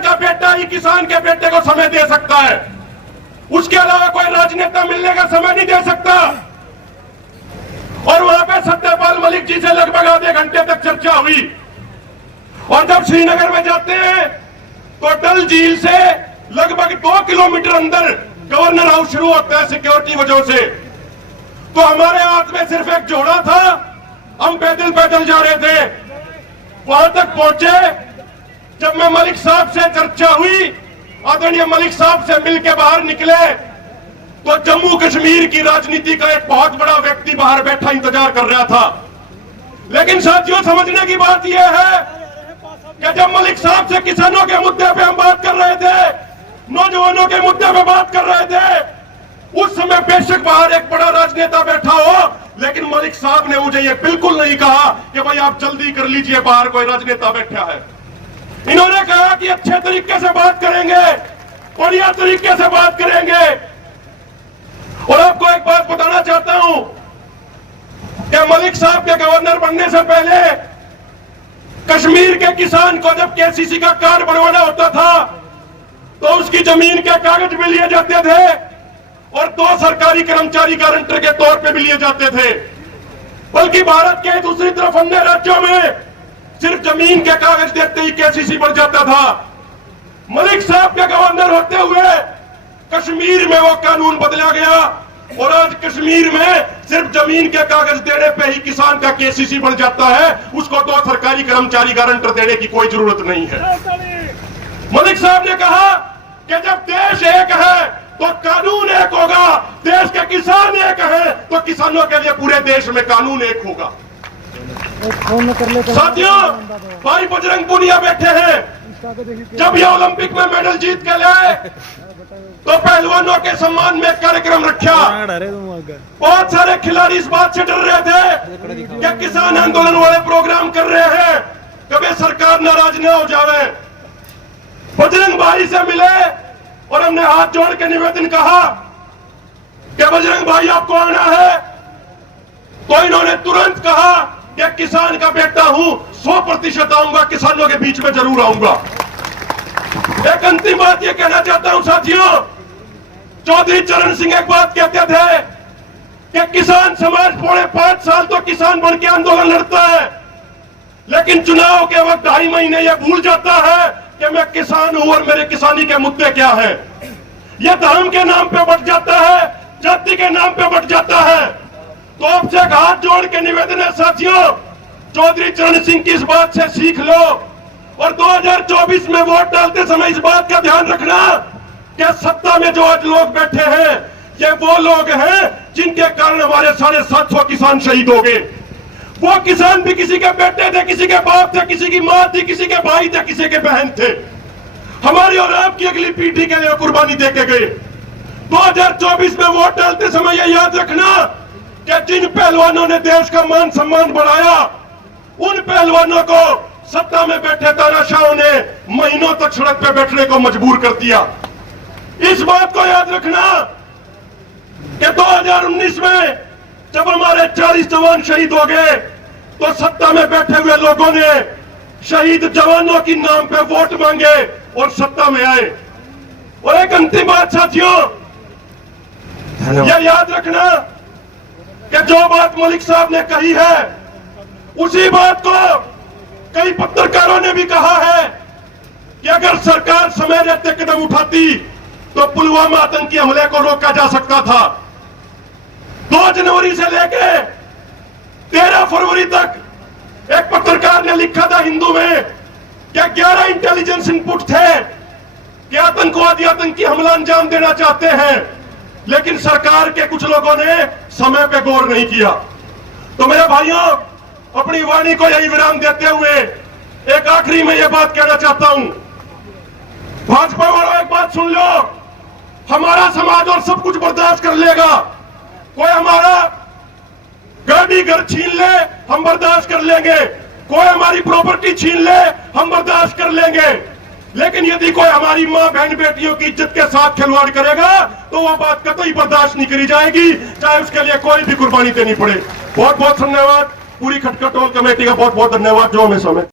का बेटा ही किसान के बेटे को समय दे सकता है, उसके अलावा कोई राजनेता मिलने का समय नहीं दे सकता। और वहां पे सत्यपाल मलिक जी से लगभग आधे घंटे तक चर्चा हुई। और जब श्रीनगर में जाते हैं तो डल झील से लगभग 2 किलोमीटर अंदर गवर्नर हाउस शुरू होता है सिक्योरिटी वजह से। तो हमारे हाथ में सिर्फ एक झोला था, हम पैदल पैदल जा रहे थे। वहां तक पहुंचे, जब मैं मलिक साहब से चर्चा हुई, आदरणीय मलिक साहब से मिलकर बाहर निकले, तो जम्मू कश्मीर की राजनीति का एक बहुत बड़ा व्यक्ति बाहर बैठा इंतजार कर रहा था। लेकिन साथियों, समझने की बात यह है कि जब मलिक साहब से किसानों के मुद्दे पे हम बात कर रहे थे, नौजवानों के मुद्दे पे बात कर रहे थे, उस समय बेशक बाहर एक बड़ा राजनेता बैठा हो, लेकिन मलिक साहब ने मुझे ये बिल्कुल नहीं कहा कि भाई आप जल्दी कर लीजिए, बाहर कोई राजनेता बैठा है। इन्होंने कहा कि अच्छे तरीके से बात करेंगे, बढ़िया तरीके से बात करेंगे। और आपको एक बात बताना चाहता हूं कि मलिक साहब के गवर्नर बनने से पहले कश्मीर के किसान को जब केसीसी का कार्ड बनवाना होता था तो उसकी जमीन के कागज भी लिए जाते थे और 2 सरकारी कर्मचारी गारंटर के तौर पे भी लिए जाते थे। बल्कि भारत के दूसरी तरफ अन्य राज्यों में सिर्फ जमीन के कागज देते ही केसीसी बन जाता था। मलिक साहब के गवर्नर होते हुए कश्मीर में वो कानून बदला गया और आज कश्मीर में सिर्फ जमीन के कागज देने पे ही किसान का केसीसी बन जाता है, उसको 2 सरकारी कर्मचारी गारंटर देने की कोई जरूरत नहीं है। मलिक साहब ने कहा कि जब देश एक है तो कानून एक होगा, देश के किसान एक है तो किसानों के लिए पूरे देश में कानून एक होगा। साथियों, भाई बजरंग पुनिया बैठे हैं, जब ये ओलंपिक में मेडल जीत के लाए तो पहलवानों के सम्मान में कार्यक्रम रखा। बहुत सारे खिलाड़ी इस बात से डर रहे थे कि किसान आंदोलन वाले प्रोग्राम कर रहे हैं, कभी सरकार नाराज न हो जावे। बजरंग भाई से मिले और हमने हाथ जोड़ के निवेदन कहा कि बजरंग भाई आपको आना है, तो इन्होंने तुरंत कहा कि किसान का बेटा हूं, 100% आऊंगा, किसानों के बीच में जरूर आऊंगा। एक अंतिम बात यह कहना चाहता हूं साथियों, चौधरी चरण सिंह एक बात कहते थे कि किसान समाज 5.5 साल तो किसान बन के आंदोलन लड़ता है, लेकिन चुनाव के वक्त 2.5 महीने यह भूल जाता है कि मैं किसान हूं और मेरे किसानी के मुद्दे क्या है। यह धर्म के नाम पे बढ़ जाता है, जाति के नाम पे बढ़ जाता है। तो आपसे एक हाथ जोड़ के निवेदन है साथियों, चौधरी चरण सिंह की इस बात से सीख लो और 2024 में वोट डालते समय इस बात का ध्यान रखना कि सत्ता में जो आज लोग बैठे हैं ये वो लोग हैं जिनके कारण हमारे 750 किसान शहीद हो गए। वो किसान भी किसी के बेटे थे, किसी के बाप थे, किसी की मां थी, किसी के भाई थे, किसी के बहन थे। हमारी और आपकी अगली पीढ़ी के लिए कुर्बानी देके गए। 2024 में वोट डालते समय यह याद रखना कि जिन पहलवानों ने देश का मान सम्मान बढ़ाया, उन पहलवानों को सत्ता में बैठे तानाशाहों ने महीनों तक सड़क पे बैठने को मजबूर कर दिया। इस बात को याद रखना कि 2019 में जब हमारे 40 जवान शहीद हो गए तो सत्ता में बैठे हुए लोगों ने शहीद जवानों की नाम पे वोट मांगे और सत्ता में आए। और एक अंतिम बात साथियों, यह याद रखना कि जो बात मलिक साहब ने कही है उसी बात को कई पत्रकारों ने भी कहा है कि अगर सरकार समय रहते कदम उठाती तो पुलवामा आतंकी हमले को रोका जा सकता था। 2 जनवरी से लेके 13 फरवरी तक एक पत्रकार ने लिखा था हिंदू में कि 11 इंटेलिजेंस इनपुट थे कि आतंकवादी आतंकी हमला अंजाम देना चाहते हैं, लेकिन सरकार के कुछ लोगों ने समय पे गौर नहीं किया। तो मेरे भाइयों, अपनी वाणी को यही विराम देते हुए एक आखिरी में यह बात कहना चाहता हूं, भाजपा वालों एक बात सुन लो, हमारा समाज और सब कुछ बर्दाश्त कर लेगा। कोई हमारा गाड़ी घर छीन ले हम बर्दाश्त कर लेंगे, कोई हमारी प्रॉपर्टी छीन ले हम बर्दाश्त कर लेंगे, लेकिन यदि कोई हमारी मां बहन बेटियों की इज्जत के साथ खिलवाड़ करेगा तो वह बात कतई बर्दाश्त नहीं करी जाएगी, चाहे उसके लिए कोई भी कुर्बानी देनी पड़े। बहुत बहुत धन्यवाद। पूरी खटखटोल कमेटी का बहुत बहुत धन्यवाद जो हमें समय